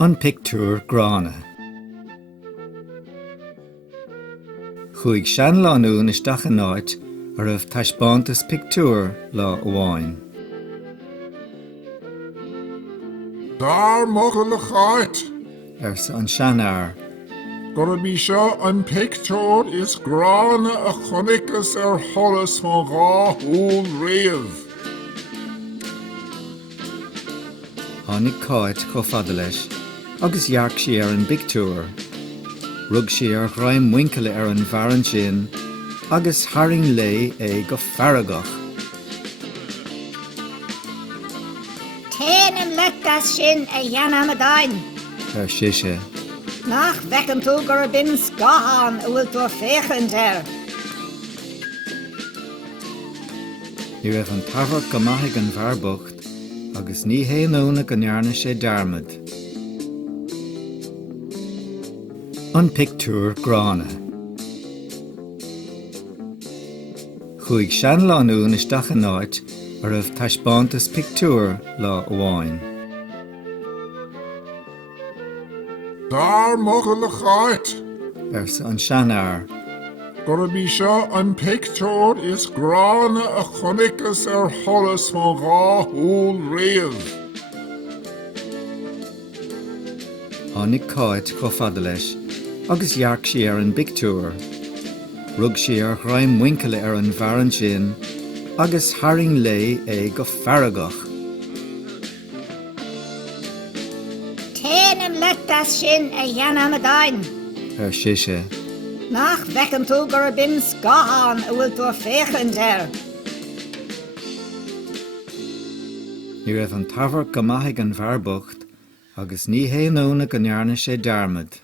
An Phictiúir Ghránda. Chuaigh Seán lánún isteach an áit a raibh taispeántas Pictiúr lá amháin. Dar mogel le chait. Sa an seanár. Gora bí seo an Pictiúr is Gránna a chonicas cholas fan ráthúil riamh. Tháinig cáit chomh fada leis, agus dhearc sí an Pictiúr. Rug sí Gráim muinceile an bhfearan sin, agus haring lé go faragach. Téann letas sin dhéanam dain. Siise. Nach bhecem tú gur bin Seán bhfuil tú féchant Ní raibh an tabhar go maithfidh an bharbocht, agus ní héanóna go ndearna sé dearmad. An Phictiúir Ghránda. Chuaigh Seán lánún isteach an áit a raibh taispeántas Pictiúr lá amháin. Dar mogel le chait. Sa an seanár. Gora bí seo an Pictiúr is Gránna a chonicas cholas fan ráthúil riamh. Tháinig cáit chomh fada leis, agus dhearc sí an Pictiúr. Rug sí Gráim muinceile an bhfearan sin, agus haring lé go faragach. Téann letas sin dhéanam dain. Siise. Nach bhecem tú gur bin Seán bhfuil tú féchant Ní raibh an tabhar go maithfidh an bharbocht, agus ní héanóna go ndearna sé dearmad.